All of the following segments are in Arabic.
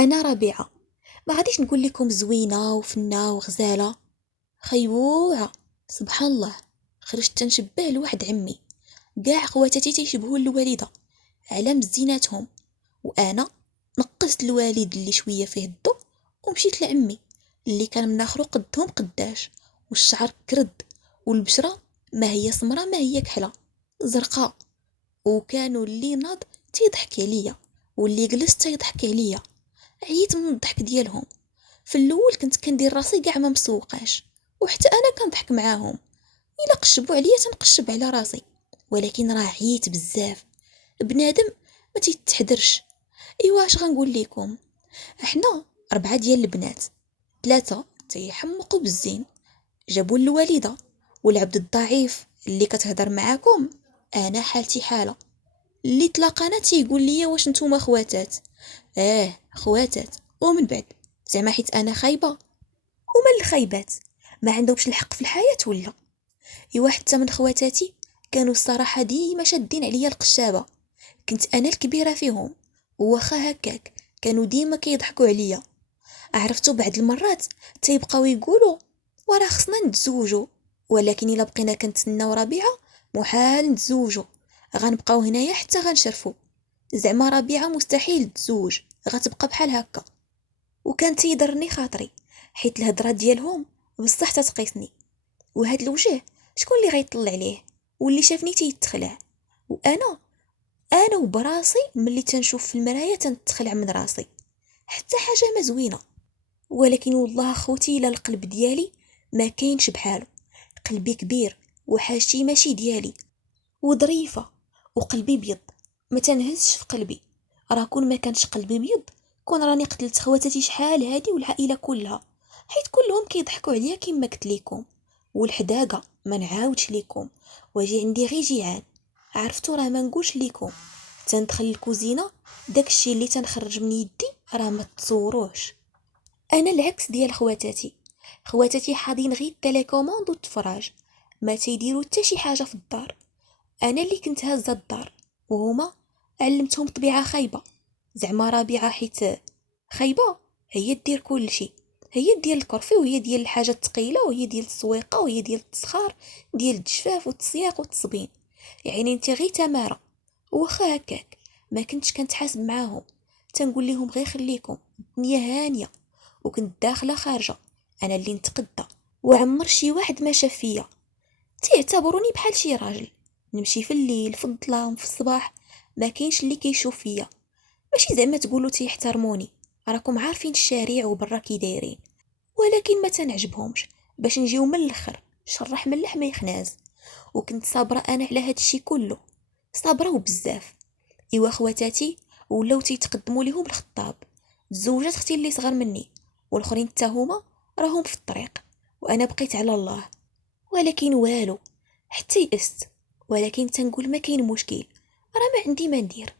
انا ربيعه. ما غاديش نقول لكم زوينه وفنه وغزاله، خيوعه. سبحان الله، خرجت تنشبه لواحد عمي. كاع خواتاتي تيشبهوا الوالده على مزيناتهم، وانا نقصت الوالد اللي شويه فيه الضو ومشيت لعمي اللي كان مناخرو قدهم قداش، والشعر كرد، والبشره ما هي سمرة ما هي كحله، زرقاء. وكانوا اللي ناض تيضحك عليا واللي جلس تيضحك عليا. عييت من الضحك ديالهم. في الاول كنت كندير راسي كاع ما مسوقاش، وحتى انا كنضحك معاهم. الا قشبوا عليا تنقشب على راسي، ولكن راه عييت بزاف. بنادم ما تيتحدرش. ايوا اش غنقول لكم، احنا 4 ديال البنات، 3 تيحمقوا بالزين، جابوا الوالده والعبد الضعيف اللي كتهضر معاكم. انا حالتي حاله. اللي تلاقانا تيقول لي واش نتوما خواتات؟ خواتات. ومن بعد زعما حيت انا خايبه؟ ومن الخايبات ما عندهمش الحق في الحياه ولا؟ ايوا حتى من خواتاتي كانوا الصراحه ديما شادين عليا القشابه. كنت انا الكبيره فيهم، وواخا هكاك كانوا ديما كيضحكوا عليا. عرفتوا بعض المرات تيبقاو يقولوا وراه خصنا نتزوجوا، ولكن الا بقينا كنتسناو ربيعه محال نتزوجوا، غنبقاو هنايا حتى غنشرفوا. زعما ربيعه مستحيل تزوج، غتبقى بحال هكا. وكان تيضرني خاطري حيت الهضره ديالهم بصح تتقيسني. وهاد الوجه شكون اللي غيطلع عليه؟ واللي شافني تيتخلع. وانا وبراسي ملي تنشوف في المرايه تنتخلع من راسي. حتى حاجه ما زوينه. ولكن والله خوتي الى القلب ديالي ما كاينش بحالو. قلبي كبير وحاجتي ماشي ديالي، وظريفه، وقلبي بيض. ما تنهزش في قلبي. راه كون ما كانش قلبي بيض كون راني قتلت خواتاتي شحال هادي والعائله كلها، حيت كلهم كيضحكوا عليا كما قلت لكم. والحداقه ما نعاودش لكم، واجي عندي غير جيعان. عرفتوا راه ما نقولش لكم، تندخل الكوزينه داكشي اللي تنخرج من يدي راه ما تصوروش. انا العكس ديال خواتاتي حاضين غير التليكوموند والتفراج، ما تيديروا حتى شي حاجه في الدار. انا اللي كنت هازه الدار، وهما علمتهم طبيعه خايبه. زعما ربيعه حيت خايبه هي دير كل شيء، هي ديال الكرفي وهي ديال الحاجه الثقيله وهي ديال السويقه وهي ديال التسخار، ديال الجفاف والتسياق والتصبين. يعني انت غير تماره. واخا هكاك ما كنتش كنتحاسب معاهم، تنقول لهم غير خليكم الدنيا هانيه. وكنت داخله خارجه انا اللي نتقدى، وعمر شي واحد ما شاف فيا. تعتبروني بحال شي راجل، نمشي في الليل في الظلام في الصباح ما كاينش اللي كيشوف فيا. ماشي زعما تقولوا تيحترموني، راكم عارفين الشارع وبرا كي دايرين، ولكن ما تنعجبهمش. باش نجيو من الاخر شرح من اللحم يخناز. وكنت صابره انا على هاد الشي كله، صابره وبزاف. ايوا خواتاتي ولاو تيتقدموا ليهم الخطاب. تزوجت اختي اللي صغر مني، والاخرين حتى هما راهم في الطريق، وانا بقيت على الله. ولكن والو، حتى يئست. ولكن تنقول ما كاين مشكل، راه ما عندي ما ندير.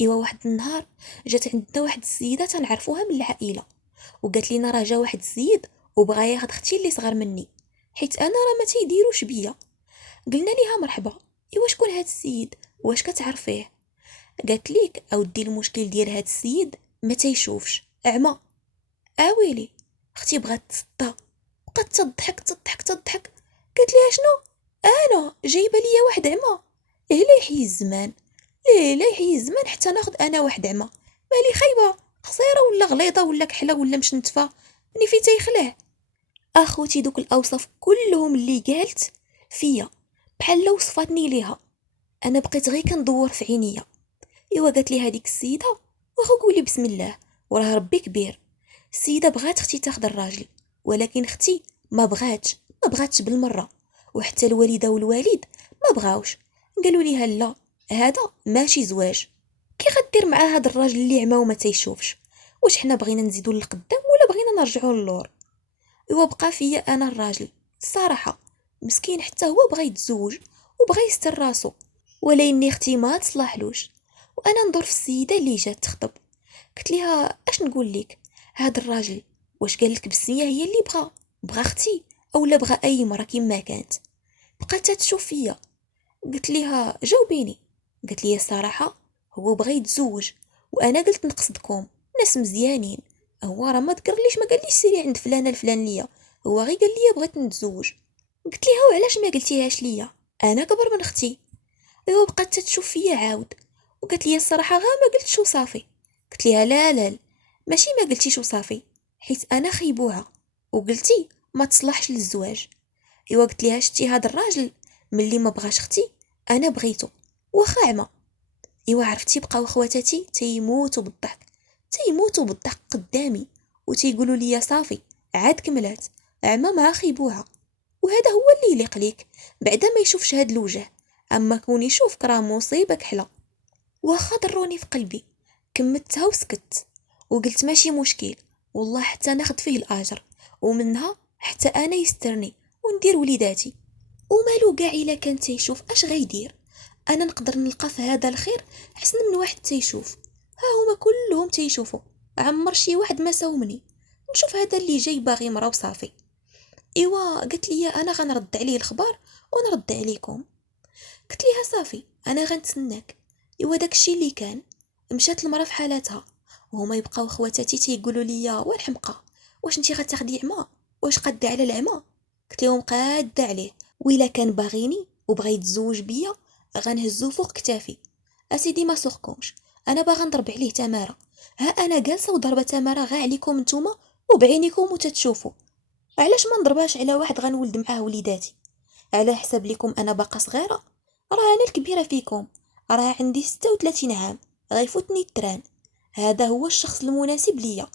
ايوا واحد النهار جات عندنا واحد السيده تنعرفوها من العائله، وقالت لنا راه جا واحد السيد وبغى ياخذ اختي اللي صغر مني، حيت انا راه ما تيديروش بيا. قلنا ليها مرحبا. ايوا شكون هاد السيد؟ واش كتعرفيه؟ قالت ليك اودي المشكل ديال هاد السيد ما تيشوفش، اعمى. اويلي، اختي بغات تصدى، بقات تضحك. قالت ليها شنو؟ انا جايبه ليا واحد عمى؟ ليه لا يحيي الزمان، ليه لا يحيي الزمان حتى ناخذ انا واحد عمى؟ مالي خايبه قصيره ولا غليظه ولا كحله ولا مشنتفه؟ مني في تيخلع. اخوتي دوك الاوصاف كلهم اللي قالت فيا بحال لو وصفاتني ليها. انا بقيت غير كندور في عينيا. ايوا قالت لي هذيك السيده واخا قولي بسم الله وراه ربي كبير. السيده بغات اختي تاخذ الراجل، ولكن اختي ما بغاتش بالمره. وحتى الوالده والوالد ما بغاوش، قالوا ليها لا، هذا ماشي زواج. كي غدير مع هذا الراجل اللي عمى وما تيشوفش؟ واش حنا بغينا نزيدو للقدام ولا بغينا نرجعو للور؟ ايوا بقى فيا انا الراجل الصراحه مسكين، حتى هو بغى يتزوج وبغى يستر راسو، ولا اني اختي ما تصلحلوش. وانا ندور في السيده اللي جات تخطب. قلت لها اش نقول لك، هاد الراجل واش قال لك بالسميه هي اللي بغى اختي اولا بغى اي مره كيما كانت؟ بقات تشوف فيا. قلت لها جاوبيني. قالت لي الصراحه هو بغى يتزوج، وانا قلت نقصدكم ناس مزيانين. هو راه ما ذكرليش، ما قاليش سيري عند فلانه الفلانيه، هو غير قال لي بغيت نتزوج. قلت لها وعلاش ما قلتيهاش ليا، انا كبر من اختي. ايوا بقات تشوف فيا عاود، وقالت لي الصراحه غا ما قلتش وصافي. قلت لها لا لا لا، ماشي ما قلتيش وصافي، حيت انا خيبوها وقلتي ما تصلحش للزواج. ايوا قلت لها شتي هذا الراجل ملي ما بغاش اختي انا بغيته، واخا عمى. ايوا عرفتي بقاو خواتاتي تيموتوا بالضحك، تيموتوا بالضحك قدامي، وتيقولوا لي صافي عاد كملات، عمى مع خيبوها. وهذا هو اللي يليق ليك بعدا ما يشوفش هاد الوجه، اما كون يشوفك راه مصيبه كحله. واخا ضروني في قلبي، كمتها وسكت، وقلت ماشي مشكل، والله حتى ناخد فيه الاجر، ومنها حتى انا يسترني وندير وليداتي. ومالو كاع الا كان تيشوف اش غيدير، انا نقدر نلقى في هذا الخير حسن من واحد تيشوف. ها هما كلهم تيشوفوا، عمر شي واحد ما ساومني، نشوف هذا اللي جاي باغي مرا وصافي. ايوا قالت لي انا غنرد عليه الخبر ونرد عليكم. قلت ليها صافي انا غنتسناك. ايوا داكشي اللي كان. مشات المرا في حالتها، وهما يبقاو خواتاتي تيقولوا لي والحمقى، واش انتي غتاخدي عمى، واش قاده على العمى. قلت لهم قاده عليه، وإلا كان باغيني وبغى يتزوج بيا غنهزو فوق كتافي. اسيدي ما سوقكمش، انا باغا نضرب عليه تماره. ها انا جالسه وضربه تماره غا عليكم نتوما وبعينيكم وتتشوفوا. علاش ما نضرباش على واحد غنولد معاه وليداتي؟ على حسب لكم انا باقا صغيره، راه انا الكبيره فيكم، راه عندي 36 عام، غيفوتني التران. هذا هو الشخص المناسب ليا،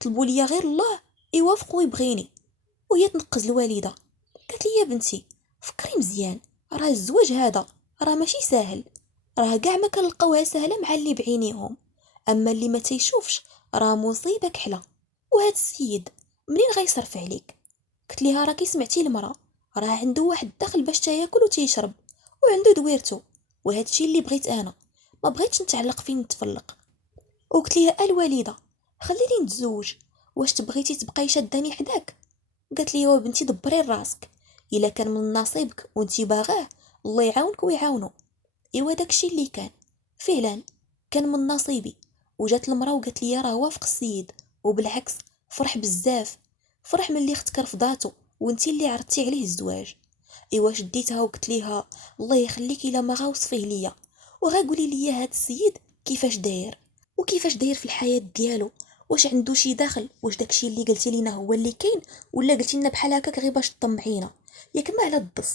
طلبوا لي غير الله يوافق ويبغيني. وهي تنقز الوالده، قالت لي يا بنتي فكري مزيان، راه الزواج هذا راه ماشي ساهل، راه كاع ما كنلقاوها سهله مع اللي بعينيهم، اما اللي ما تيشوفش راه مصيبه كحله. وهذا السيد منين غيصرف عليك؟ قلت ليها راكي سمعتي المراه، راه عنده واحد الدخل باش تاكل وتيشرب، وعنده دويرته، وهذا الشيء اللي بغيت انا، ما بغيتش نتعلق فيه نتفلق. وقلت ليها الوالده خليني نتزوج، واش تبغيتي تبقاي شداني حداك؟ قالت لي وا بنتي دبري راسك، الا كان من نصيبك وانتي باغاه الله يعاونك ويعاونو. ايوا داكشي اللي كان فعلا، كان من نصيبي. وجات المراه وقالت لي راه وافق السيد، وبالعكس فرح بزاف، فرح من اللي اختك رفضاتو وانتي اللي عرضتي عليه الزواج. ايوا شديتها وقلت ليها الله يخليك الا ما غاوصفيه ليا، وغا قولي لي هاد السيد كيفاش داير، وكيفاش داير في الحياه ديالو، واش عنده شي دخل، واش داكشي اللي قلتي لينا هو اللي كاين، ولا قلتي لنا بحال هكاك غير باش تطمعينا، ياك ما على الدص.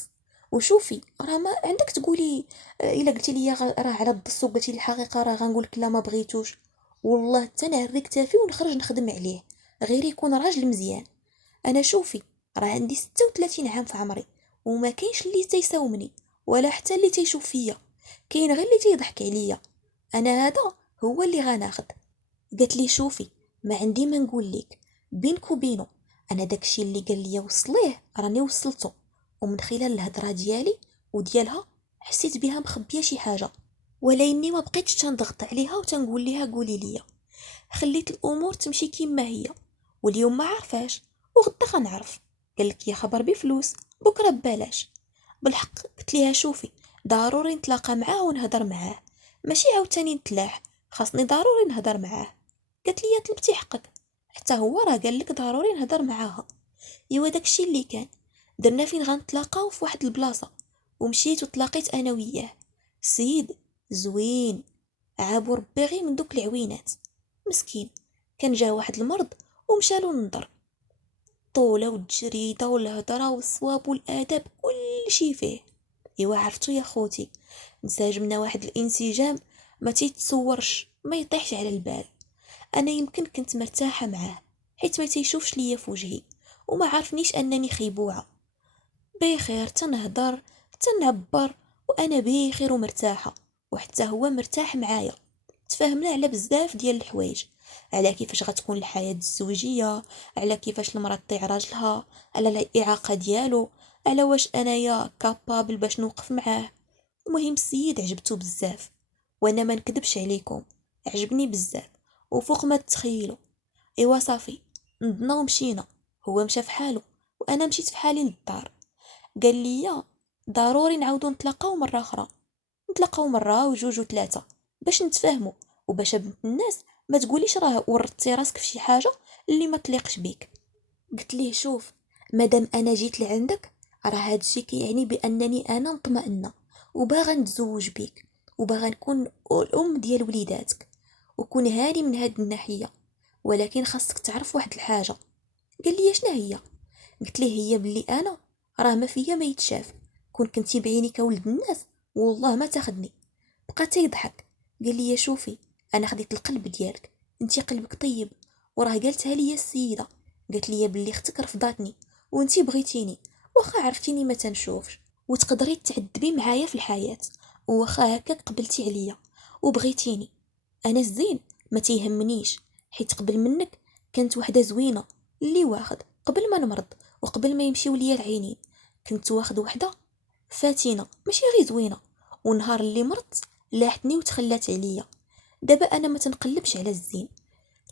وشوفي راه ما عندك تقولي الا قلتي لي راه على الدص وقلتي لي الحقيقه راه غنقول لك لا ما بغيتوش، والله حتى نعري كتافي ونخرج نخدم عليه، غير يكون راجل مزيان. انا شوفي راه عندي 36 عام في عمري، وما كاينش اللي تيساومني ولا حتى اللي تيشوف فيا، كاين غير اللي تيضحك عليا. انا هذا هو اللي غناخد. قالت لي شوفي ما عندي ما نقول لك، بينك وبينه انا داكشي اللي قال لي وصليه راني وصلته، ومن خلال الهضره ديالي وديالها حسيت بها مخبيه شي حاجه، ولا اني ما بقيتش تنضغط عليها وتنقول ليها قولي لي. خليت الامور تمشي كيما هي، واليوم ما عارفاش وغدا غنعرف. قالك يا خبر بفلوس بكره ببلاش. بالحق قلت ليها شوفي ضروري نتلاقى معاه ونهضر معاه، ماشي عاوتاني نتلاح، خاصني ضروري نهضر معاه. قالت لي طلبتي حقك، حتى هو راه قال لك ضروري نهضر معاها. ايوا داكشي اللي كان. درنا فين غنتلاقاو في واحد البلاصه، ومشيت وتلاقيت انا وياه. سيد زوين، عابو ربي غير من دوك العوينات، مسكين كان جا واحد المرض ومشالو النظر. الطولة والتجريدة والهضرة والصواب والآداب كل شي فيه. ايوا عرفتو يا خوتي انسجمنا واحد الانسجام ما تيتصورش، ما يطيحش على البال. انا يمكن كنت مرتاحة معاه حيت ما تيشوفش ليا في وجهي، وما عارفنيش انني خيبوعة، بخير تنهضر تنعبر، وانا بخير ومرتاحة، وحتى هو مرتاح معايا. تفاهمنا على بزاف ديال الحوايج، على كيفاش غتكون الحياة الزوجية، على كيفاش المرأة تطيع راجلها، على الإعاقة ديالو، على واش انايا كابابل باش نوقف معاه. المهم السيد عجبتو بزاف، وانا ما نكذبش عليكم عجبني بزاف وفوق ما تتخيلوا. ايوا صافي نضنا ومشينا، هو مشى في حاله وانا مشيت في حالي للدار. قال لي ضروري نعاودو نتلاقاو مره اخرى، نتلاقاو مره وجوج وثلاثه باش نتفاهموا، وباش بنت الناس ما تقوليش راه ورطتي راسك في شي حاجه اللي ما تليقش بيك. قلت ليه شوف، مادام انا جيت لعندك راه هادشي كيعني بانني انا مطمئنه وباغا نتزوج بيك، وباغا نكون الام ديال وليداتك، وكون هاني من هاد الناحيه. ولكن خاصك تعرف واحد الحاجه. قال لي شنو هي؟ قلت ليه هي بلي انا راه ما فيا ما يتشاف، كون كنتي بعينيك ولد الناس والله ما تاخدني. بقى تيضحك، قال لي شوفي، انا خديت القلب ديالك، انتي قلبك طيب، وراه قالتها لي السيده، قالت لي بلي اختك رفضاتني وانتي بغيتيني، واخا عرفتيني ما تنشوفش وتقدري تعذبي معايا في الحياه، واخا هكاك قبلتي عليا وبغيتيني. انا الزين ما تيهمنيش، حيت قبل منك كانت وحده زوينه اللي واخد قبل ما نمرض وقبل ما يمشيو ليا العينين، كنت واخد وحده فاتنه ماشي غير زوينه، ونهار اللي مرضت لاحتني وتخلات عليا. دابا انا ما تنقلبش على الزين،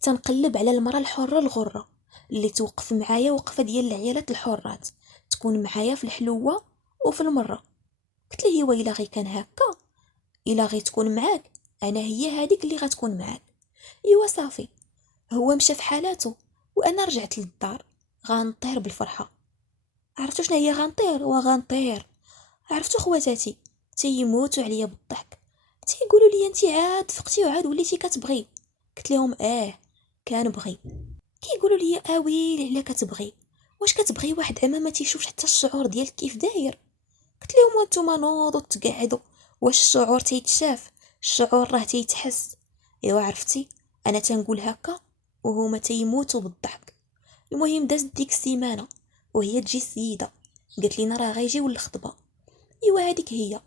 تنقلب على المراه الحره الغره اللي توقف معايا وقفه ديال العيالات الحرات، تكون معايا في الحلوه وفي المره. قلت لي هو الا غي كان هكا، الا غي تكون معاك انا هي هذيك اللي غتكون معاك. ايوا صافي، هو مشى في حالاته وانا رجعت للدار غنطير بالفرحه. عرفتوا شنو هي غنطير؟ وغنطير. عرفتوا خواتاتي تيموتوا عليا بالضحك، تيقولوا لي انت عاد فقتي وعاد وليتي كتبغي. قلت لهم كنبغي. كيقولوا لي ويلي على كتبغي، واش كتبغي واحد عما ما تيشوفش حتى الشعور ديالك كيف داير؟ قلت لهم وانتم نوضوا تقعدوا، واش الشعور تيتشاف؟ الشعور راه تيتحس. ايوا عرفتي، انا تنقول هكا وهما تيموتوا بالضحك. المهم دازت ديك السيمانه وهي تجي السيده قالت لينا راه غيجيو الخطبه. ايوا هذيك هي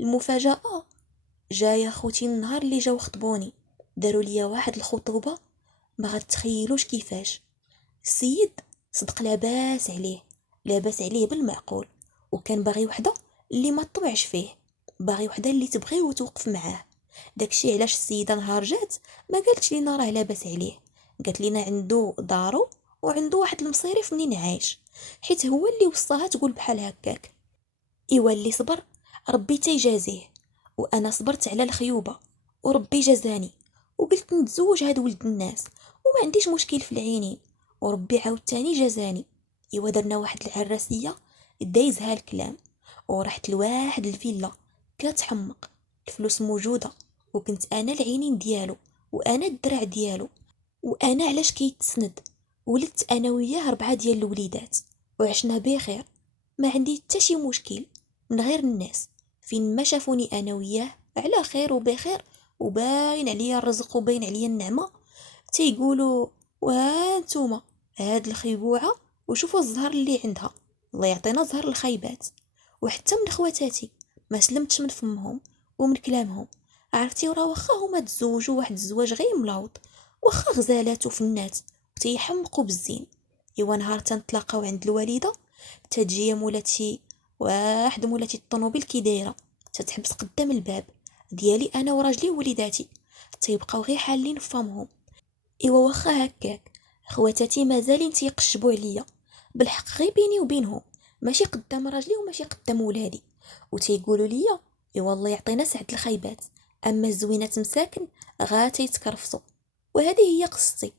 المفاجاه. جايه خوتي النهار اللي جاو خطبوني داروا ليا واحد الخطوبه ما غتخيلوش كيفاش. السيد صدق لاباس عليه، لاباس عليه بالمعقول، وكان باغي وحده اللي ما طمعش فيه، باغي وحده اللي تبغيه وتوقف معاه. داكشي علاش السيده نهار جات ما قالتش لينا راه لاباس عليه، قالت لينا عنده دارو وعنده واحد المصيرف منين عايش، حيت هو اللي وصاها تقول بحال هكاك. ايوا اللي صبر ربي تيجازيه، وانا صبرت على الخيوبه وربي جازاني، وقلت نتزوج هاد ولد الناس وما عنديش مشكل في العينين، وربي عاوتاني جازاني. ايوا درنا واحد العراسيه دايزها الكلام، ورحت لواحد الفيلا كتحمق، الفلوس موجوده، وكنت انا العينين ديالو وانا الدرع ديالو، وانا علاش كيتسند. ولدت انا وياه 4 ديال الوليدات وعشنا بخير، ما عندي حتى شي مشكل من غير الناس. فين ما شافوني انا وياه على خير وبخير، وباين عليا الرزق وباين عليا النعمه، تيقولوا وانتوما هاد الخيبوعه وشوفوا الزهر اللي عندها، الله يعطينا زهر الخيبات. وحتى من خواتاتي ما سلمتش من فمهم ومن كلامهم. عرفتي ورا واخا هما تزوجوا واحد الزواج غير ملاوط، واخا غزالات وفنات وتيحمقوا بالزين، ايوا نهار تنتلاقاو عند الوالده تتجي مولاتي واحد مولاتي الطوموبيل كي دايره تتحبس قدام الباب ديالي انا وراجلي ووليداتي، تيبقاو غير حالين فمهم. ايوا واخا هكاك خواتاتي مازالين تيقشبوا عليا بالحق غير بيني وبينهم، ماشي قدام راجلي وماشي قدام ولادي، وتيقولوا لي اي والله يعطينا سعد الخيبات، اما الزوينات مساكن غا تيتكرفصوا. وهذه هي قصتي،